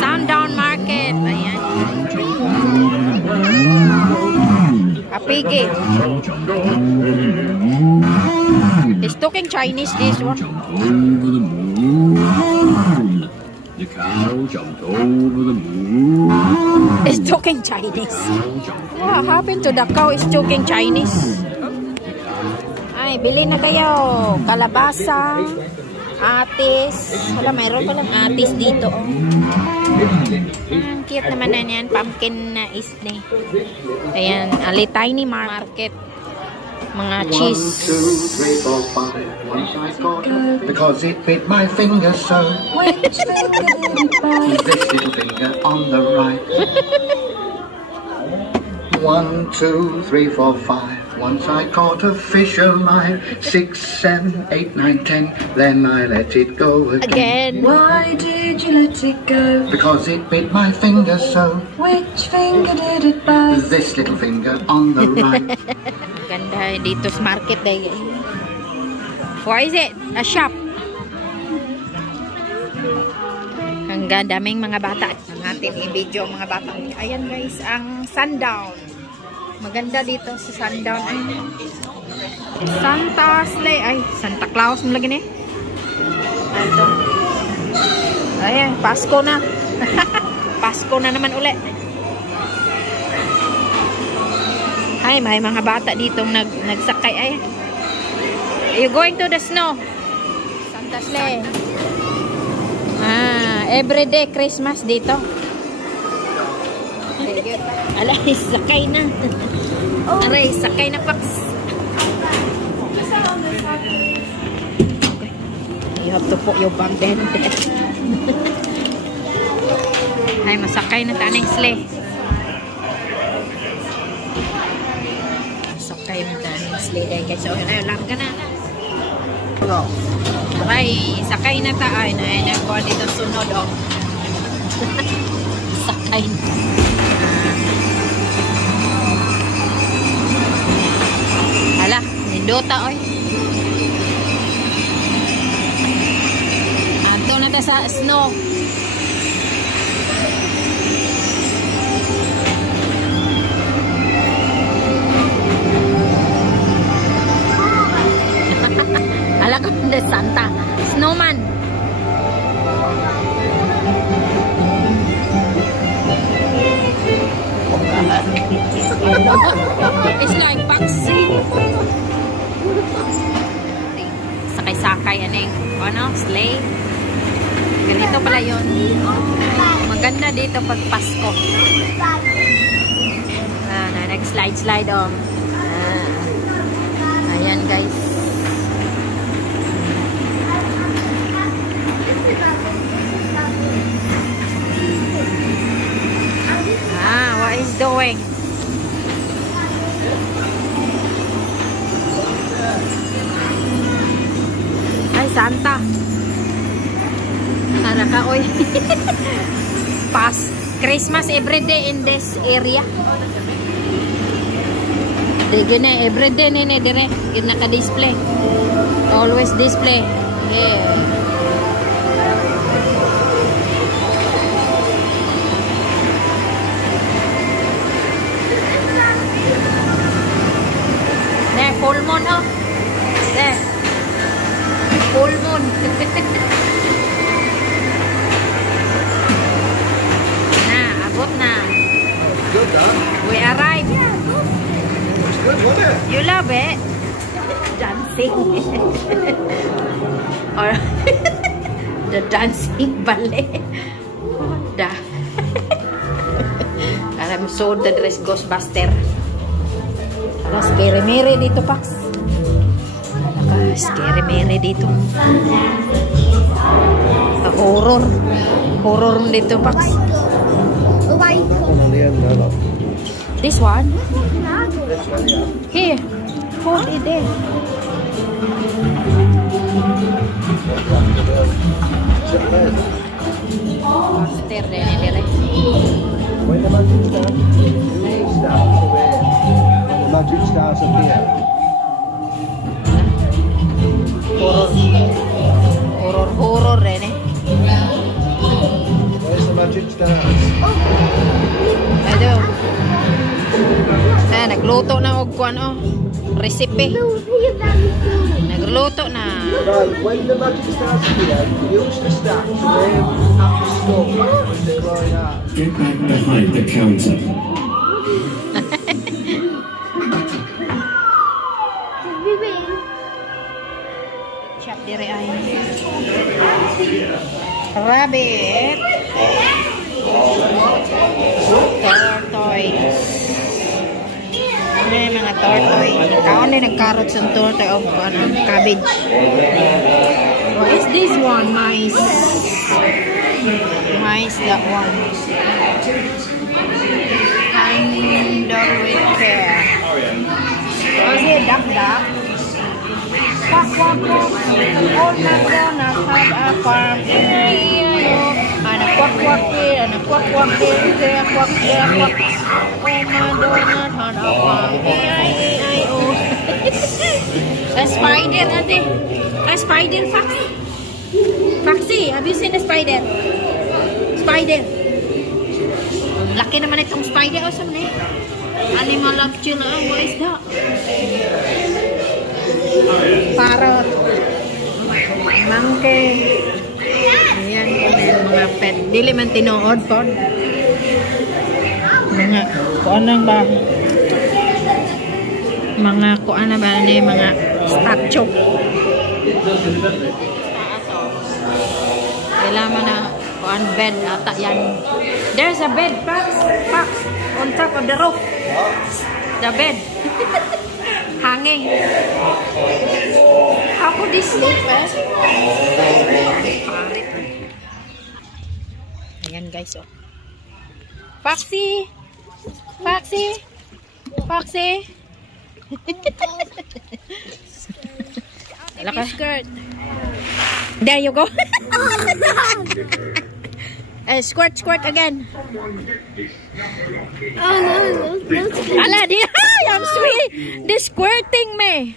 Sundown Market. Ayan. Kapigi. It's talking Chinese, this one. The cow jumped over the moon. It's talking Chinese. What happened to the cow? It's talking Chinese. Ay, bili na kayo. Kalabasa, atis. Wala, mayroon palang atis dito. Cute naman na yan. Pumpkin na isne. Ayan, tiny market. Mga cheese. 1, 2, 3, 4, 5. Once I got it because it bit my finger so. This little finger on the right. 1, 2, 3, 4, 5. Once I caught a fish alive. 6, 7, 8, 9, 10. Then I let it go again. Why did you let it go? Because it bit my finger so. Which finger did it bite? This little finger on the right. Ganda dito sa market dahil. What is it? A shop. Ang daming mga bata. Ang ating i-video mga bata. Ayan guys, ang Sundown. Maganda dito sa Sundown. Ay, Santa Sleigh. Ay, Santa Claus mo lagi eh. Ito. Ayan, Pasko na. Pasko na naman ulit. Ay, may mga bata dito nagsakay. Ay, are you going to the snow? Santa Sleigh. Everyday Christmas dito. Alay, sakay na. Aray, sakay na, Pax. Okay. You have to put your bag there. Ay, masakay na taneng sleigh. Sakay na taneng sleigh dahil kasi alam ka na. Ay, sakay na ta. Ay, nagkuha dito sunod, oh. Sakay na. Hala, nindota, oy. Ato na ta sa snow. Ala ko de Santa Snowman. It's like Paxi. Sakay-sakay yan ano, sleigh. Ganito pala yun. Maganda dito pag Pasko. Nag-slide-slide, oh. Ayan, guys. What is doing? Ay, Santa. Para ka, oy. Christmas everyday in this area. Yun na, everyday nene dire. Yun naka-display. Always display. Yeah. Full moon, oh. There. Full moon. Na, abot na. Good, huh? We arrived. It's good, wasn't it? You love it? Dancing. Or the dancing ballet. I'm so the dress Ghostbuster. Scary Mary dito, Pax. Scary Mary dito. Horror. Horror dito, Pax. This one? Here. Food is there. Master din nila. Wait, the magic star. The magic stars up here. Horror rin eh. Where's the magic stars? Ito. Nagluto na og kuan oh. Recipe. Nagluto na. Right, when the magic stars appear, use the stack to name after skull when they're growing up. Get back behind the counter. Chap dire ay. Rabbit. Tortoise. Ano mga tortoise? Kaon din nag-carrots ang tortoise o cabbage. What is this one? Mice. Mice, that one. Handle with care. Oh, is it duck? Quack, quack, quack. All MacDonald have a farm in Rio. And a quack, quack here, and a quack, quack there, quack, there, quack. Oh, MacDonald had a farm. E-I-E-I-O. A spider, ate. A spider, Fox. Foxy, have you seen a spider? Spider. Laki naman itong spider. Oh, saan eh? Animal love chill. What is that? Parrot. Monkey. Ayan yung mga pet. Dili man tinuod po. Mga kuan lang ba? Mga kuan na ba ni mga statue. Kailangan na kuan bed ata yan. There's a bed, Fox. Fox on top of the roof. The bed. Hanging. How could this sleep, eh? Ayan, guys, oh. Foxy! Foxy! Foxy! Skirt. There you go. Squirt, squirt again. Oh no, Ala, di I'm sweet. The squirting me.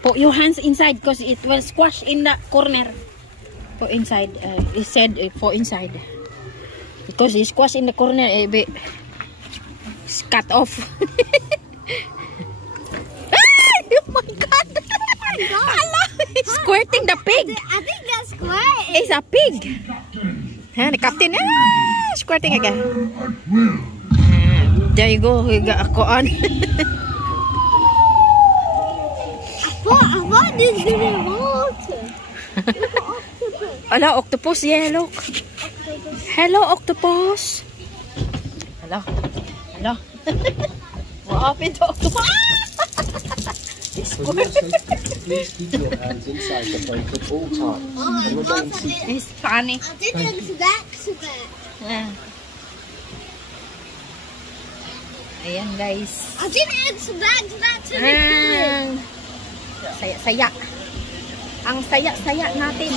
Put your hands inside because it will squash in the corner. Put inside. It said for inside. Because it squash in the corner, it be cut off. Oh my God! Allah, squirting the pig. I think that's squirt. It's a pig. The captain. Squirting again. There you go. We got a koan. I thought this was in water. Hello, octopus. Yeah, look. Hello, octopus. Hello. Hello. What happened to octopus? Please keep your hands inside the boat at all times. And remain seated. It's funny. I didn't back to that. Ayan, guys. I didn't back to that to the Saya-saya. Ang saya-saya natin.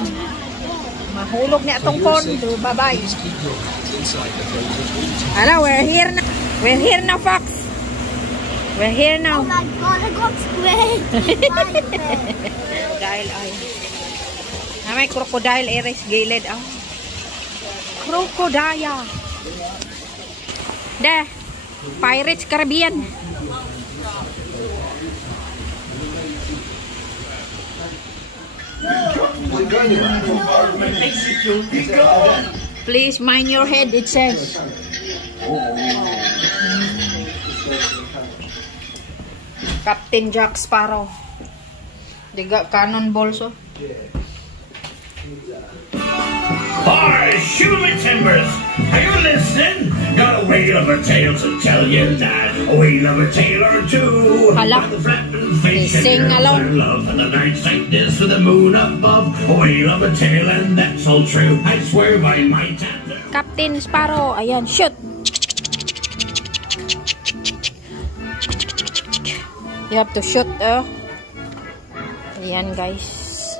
Mahulog na itong phone. Bye-bye. Please keep your hands inside the boat at all times. Hello, we're here now. We're here now, Fox. We're here now. Oh my God, I got squared. Crocodile eye. May crocodile eres gilid. Oh. Crocodile. There. Pirates Caribbean. Please mind your head, it says. Captain Jack Sparrow. They got cannonballs, oh. Hi, shoot me timbers. Are you listening? Got a whale of a tale to tell you that. A whale of a tale or two. Hala. They sing along. Love and the nights like this with the moon above. A whale of a tale and that's all true. I swear by my tattoo. Captain Sparrow. Ayan, shoot. You have to shoot, oh. Ayan, guys.